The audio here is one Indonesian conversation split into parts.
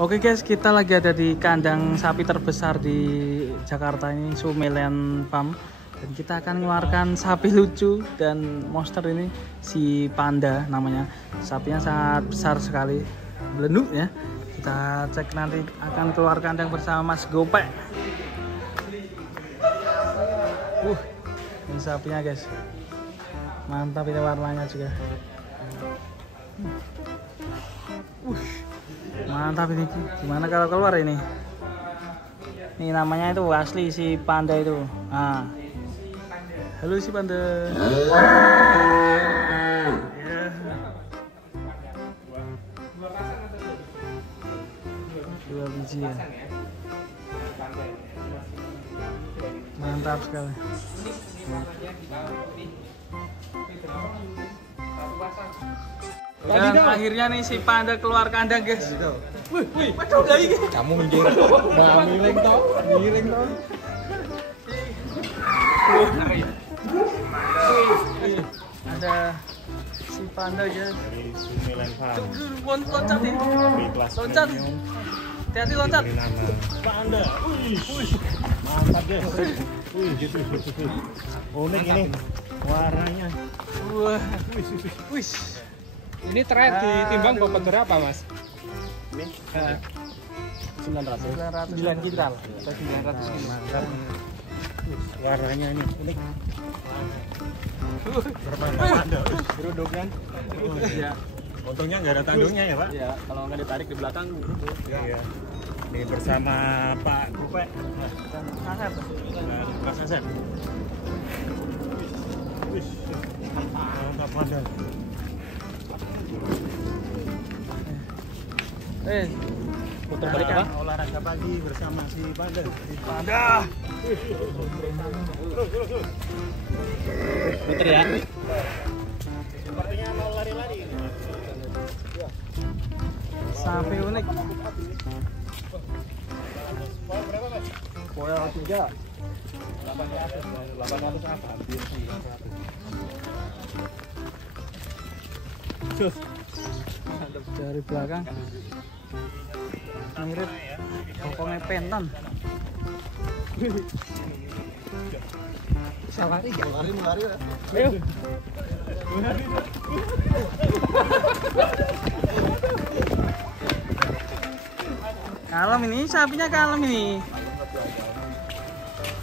Oke guys, kita lagi ada di kandang sapi terbesar di Jakarta ini, Sumelayan Farm. Dan kita akan mengeluarkan sapi lucu dan monster ini, si Panda namanya. Sapinya sangat besar sekali, belenduk ya. Kita cek nanti akan keluar kandang bersama Mas Gopek. Ini sapinya guys, mantap ini warnanya juga. Mantap ini. Gimana kalau keluar ini? Ini namanya itu asli si Panda itu. Nah. Halo si Panda. Dua biji ya. Mantap sekali. Dan akhirnya nih si Panda keluar kandang guys. Wih, waduh lagi. Kamu minggir. Nah, miring toh. Ada si Panda guys. Dari Sumelayan Farm. Loncat nih. Loncat. Hati-hati loncat. Panda. Wih. Mantap deh. Wih, gitu. Unik ini. Warnanya. Wah. Wih. Ini terakhir ditimbang bobot berapa, Mas? Ini 909 kintal. 900 kilo. mantap. Warnanya ini unik. Bermantap Panda. Geruduk kan? Iya. Untungnya nggak ada tanduknya ya, Pak? Iya, kalau nggak ditarik di belakang geruduk. Iya. Ini bersama Pak Gopek Dan Asep. dan Mas Asep. Wih, mantap Panda. Putar balik apa? Olahraga pagi bersama si Panda. Panda. Putar ya. Sepertinya mau lari-lari ini. Sapi unik. Berapa, Mas? Poel 3. 800 apa? Hampir 900. Dari belakang mirip pokoknya penton. Safari ya? Lari ya. Ayo. Kalem ini, sapinya kalem ini.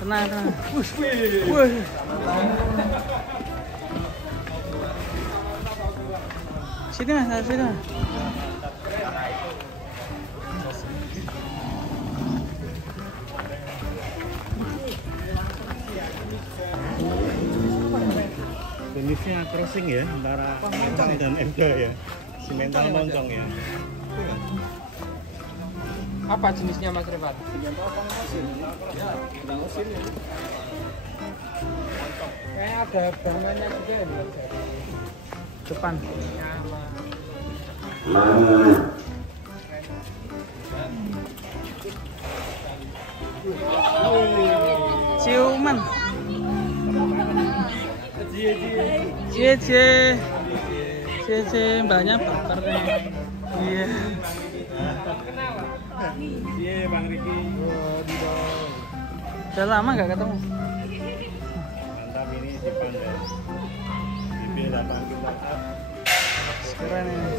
Tenang. Wih. Sini mas, sini mas. Jenisnya crossing ya antara Mentang dan Emda ya. Si Mentang moncong ya. Apa jenisnya, Mas Rifat? Kayak ada bangunnya juga ya, Mas. Depan. Ciuman. Cie, mbaknya baper nih. Iya. Iya, Bang Riki. Udah lama nggak ketemu. Mantap ini si Panda. Bibi datang kita. Keren ini.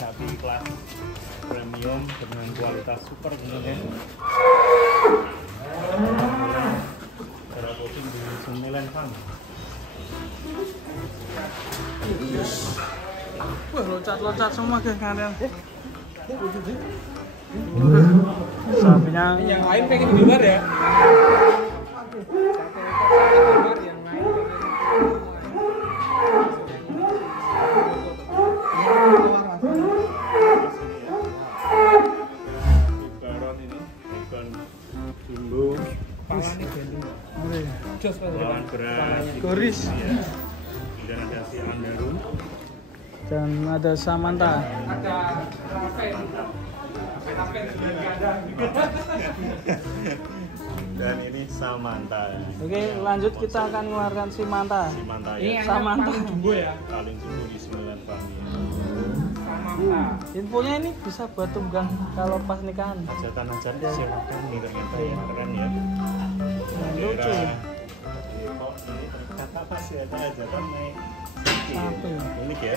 Sapi kelas premium dengan kualitas super sebenarnya. Cara posting di Sumelayan Farm. Wah, loncat semua guys kalian. Sapinya Yang lain pengen di luar ya? jos Mas. Lawan beras. Goris. Ya. Dan ada si Andarum. Dan ada Samantha. Ada Raven. Dan ini Samantha. Oke, lanjut kita akan mengeluarkan si Manta. Samantha Ini ya. Samantha. paling jumbo ya. Paling jumbo di 9 Farm ya. Samantha. Infonya ini bisa buat tunggang kalau pas nikahan. Hajatan silakan nih ternyata ya, keren ya. Lucu. Kok ini ternyata pas ya hajatan naik Sapi. unik ya.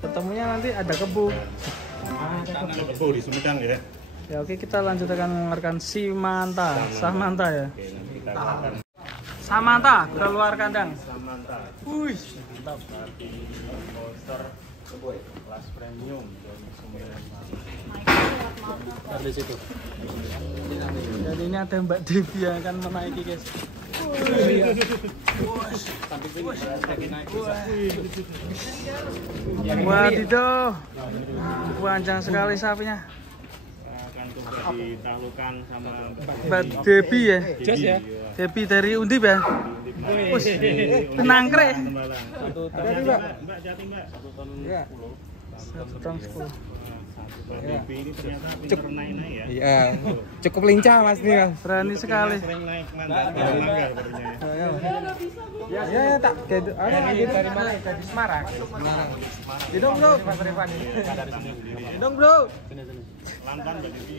Ketemunya nanti ada kebu. Ada kebo di Sumedang ya. Ya oke, kita lanjut akan mengeluarkan si Manta. Samantha ya. Oke, nanti kita akan Samantha keluar kandang. Samantha. Wih, Mantap, berarti monster kelas premium dari Sumedang. dari situ. Dan ini ada Mbak Devi yang akan menaiki guys. Wadidaw, panjang sekali sapinya. Akan coba ditaklukkan sama Mbak Devi ya. Jos ya. Devi dari Undip ya. Wih, tenang kre. Mbak Jati Mbak. Iya. 1 tahun 10. Mbak Devi ini ternyata pinter naik-naik ya. Iya. Cukup lincah Mas nih Mas. Berani sekali. Sering naik mantap dari mangga barunya ya. Ya tak dari mana? Dari Semarang. Hidung bro. Mas Revan. Hidung bro. Lantan Mbak Devi.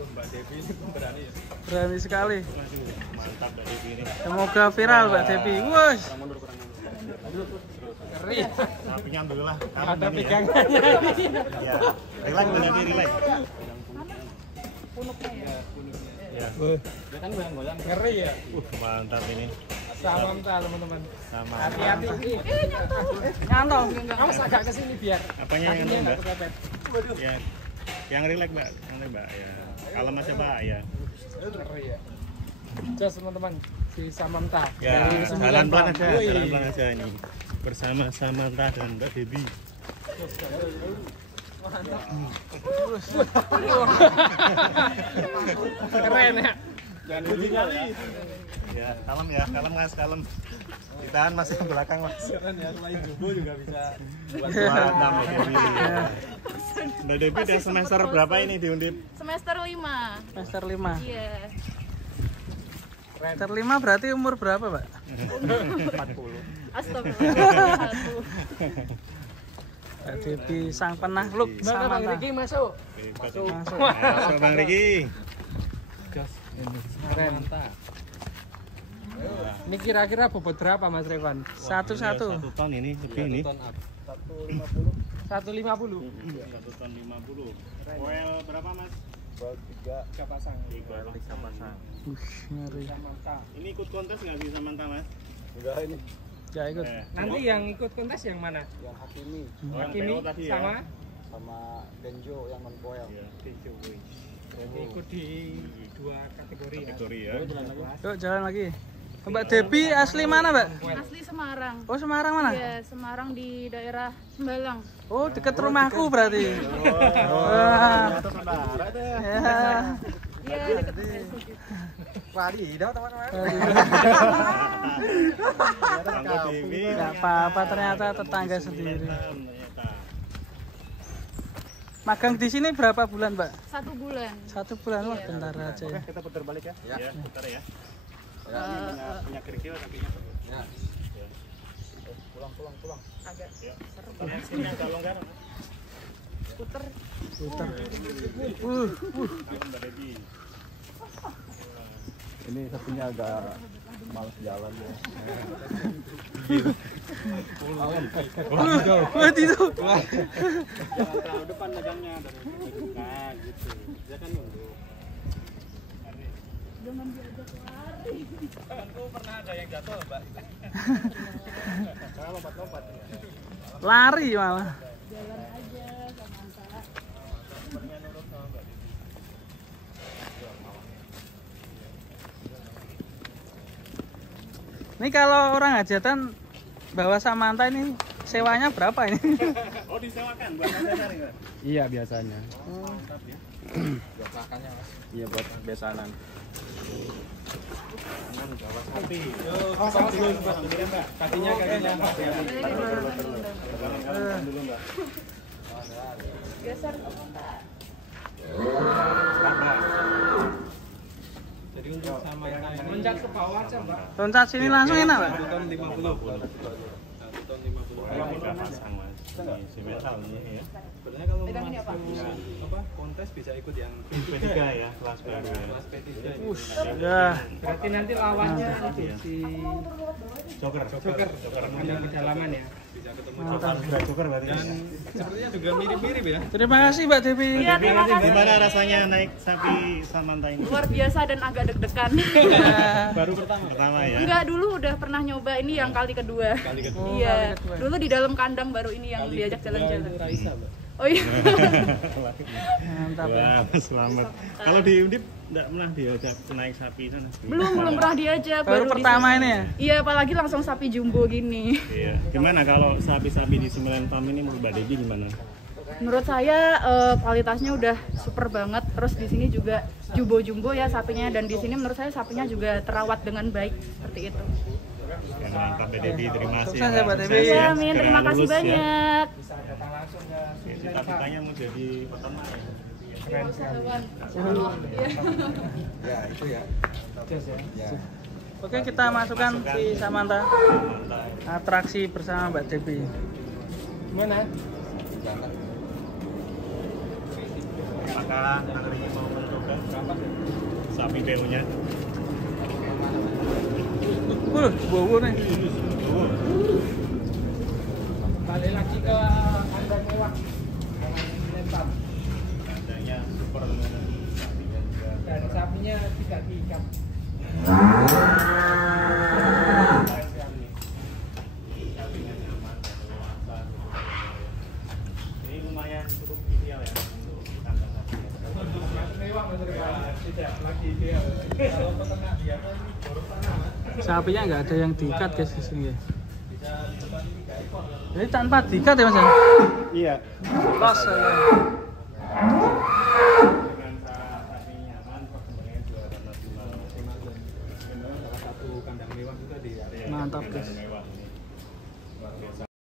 Mbak Devi ini berani ya. Berani sekali. Mantap Mbak Devi ini. Semoga viral Mbak Devi. Wush. Ngeri. Sapinya alhamdulillah. Ada pegangannya ini. Ya. Relax Mbak Devi, relax. Ya. Ngeri ya. Mantap ini. Samantha teman-teman. Sama. Hati-hati. Nyantong. Awas agak ke sini biar Apanya yang kakinya anu, nggak Mbak? kepepet. Ya. Yang relax Mbak, santai Mbak ya. Kalau Mas siapa ya? Ngeri ya. Jos teman-teman, si Samantha. Ya, Dari jalan 9 pelan Farm. aja, Wih. jalan pelan aja ini. Bersama Samantha dan Mbak Devi. Keren ya. Jangan dulu kali. Ya, kalem ya, kalem Mas, kalem. Ditahan Mas yang belakang Mas. Keren ya, selain jumbo juga bisa. Mantap Mbak Devi. Mbak Devi udah semester berapa ini di Undip? Semester 5. Semester 5. Iya. Semester 5 berarti umur berapa, Pak? 40. Astagfirullah. Mbak Devi sang penakluk Mana Bang Samantha. Riki masuk? Masuk. Masuk. Masuk Bang Riki. Keren. Ini kira-kira bobot berapa Mas Revan? Satu-satu. 1 ton ini lebih ini. 150. 1 ton 50. Well berapa Mas? 3 pasang. 3 pasang. Ngeri. Samantha. Ini ikut kontes nggak sih Samantha Mas? Ya ikut. Nanti yang ikut kontes yang mana? Yang Hakimi Oh, yang Kimi PO tadi ya. sama sama Denjo yang non koel. Iya, Denjo, wih. ikut di 2 kategori ya. Kategori ya. Yuk jalan lagi. Mbak Devi asli mana, Mbak? Asli Semarang. Oh, Semarang mana? Iya, Semarang di daerah Sembalang. Oh, deket rumahku berarti. Wah. Ya. Iya, dekat dari situ. Wadidaw teman-teman. Tangga Dewi. Enggak apa-apa ternyata tetangga sendiri. Ternyata. Magang di sini berapa bulan, Mbak? 1 bulan. 1 bulan. Wah, bentar aja ya. Kita putar balik ya. Ya, putar ya. Punya kerikil kakinya. Ya. Pulang. Agak Ya. Sini agak longgar. puter. Putar. Mbak Devi. Ini sapinya agak males jalan ya. Wah, itu. Tahu depan megangnya dari dekat gitu. Dia kan nunduk. Jangan diajak lari. Temanku pernah ada yang jatuh, Mbak. Saya lompat-lompat ya. Lari malah. Jalan aja Samantha. Ini kalau orang hajatan bawa Samantha ini sewanya berapa ini? Oh disewakan buat dasar ya? Iya biasanya. Iya buat besanan. Kakinya Geser apa enggak? Jadi untuk sama loncat ke bawah aja, Mbak. Loncat sini langsung enak, Pak. 1 ton 50. 1 ton 50. Udah pasang mas. Si metal ini ya. Sebenarnya kalau apa kontes bisa ikut yang P3 ya, kelas baru ya. kelas P3. Ya. Berarti nanti lawannya itu si Joker. Joker ada kedalaman ya. Bisa ketemu Joker sudah Joker berarti. dan sepertinya juga mirip-mirip ya. Terima kasih Mbak Devi. Iya, terima kasih. Gimana rasanya naik sapi Samantha ini? Luar biasa dan agak deg-degan. Baru pertama. Pertama ya. Enggak, dulu udah pernah nyoba, ini yang kali kedua. Kali kedua. Iya, dulu di dalam kandang, baru ini yang diajak jalan-jalan. Raisa, Mbak. Oh iya. Mantap. Wah, selamat. Kalau di Undip enggak pernah diajak naik sapi sana. Belum pernah diajak. Baru di pertama sini. ini ya? Iya, apalagi langsung sapi jumbo gini. Iya. Gimana kalau sapi-sapi di Sembilan Farm ini menurut Mbak Devi gimana? Menurut saya kualitasnya udah super banget. Terus di sini juga jumbo-jumbo ya sapinya, dan di sini menurut saya sapinya juga terawat dengan baik seperti itu. Ya, mantap Mbak Devi, terima kasih. Sukses ya, Mbak Devi. Sukses Iya, ya. Amin. Segera Terima kasih lulus ya. banyak. Ya, cita-citanya mau jadi peternak ya. Hewan. Ya itu ya. Ya. Oke, kita masukkan si Samantha Mantap. atraksi bersama Mbak Devi. Mana? Jangan. Apakah nantinya mau mencoba sapi BU-nya? Bowo nih. Balik lagi ke kandang mewah. Lempar. Adanya super Dan sapinya tidak diikat. Ini lumayan cukup ideal ya untuk kandang sapi. Mewah Mas Rifan. Tidak lagi ideal. Kalau peternak biasa ini baru tanah, Mas. Sapinya nggak ada yang diikat guys di sini. Jadi tanpa diikat ya Mas? Iya. Los.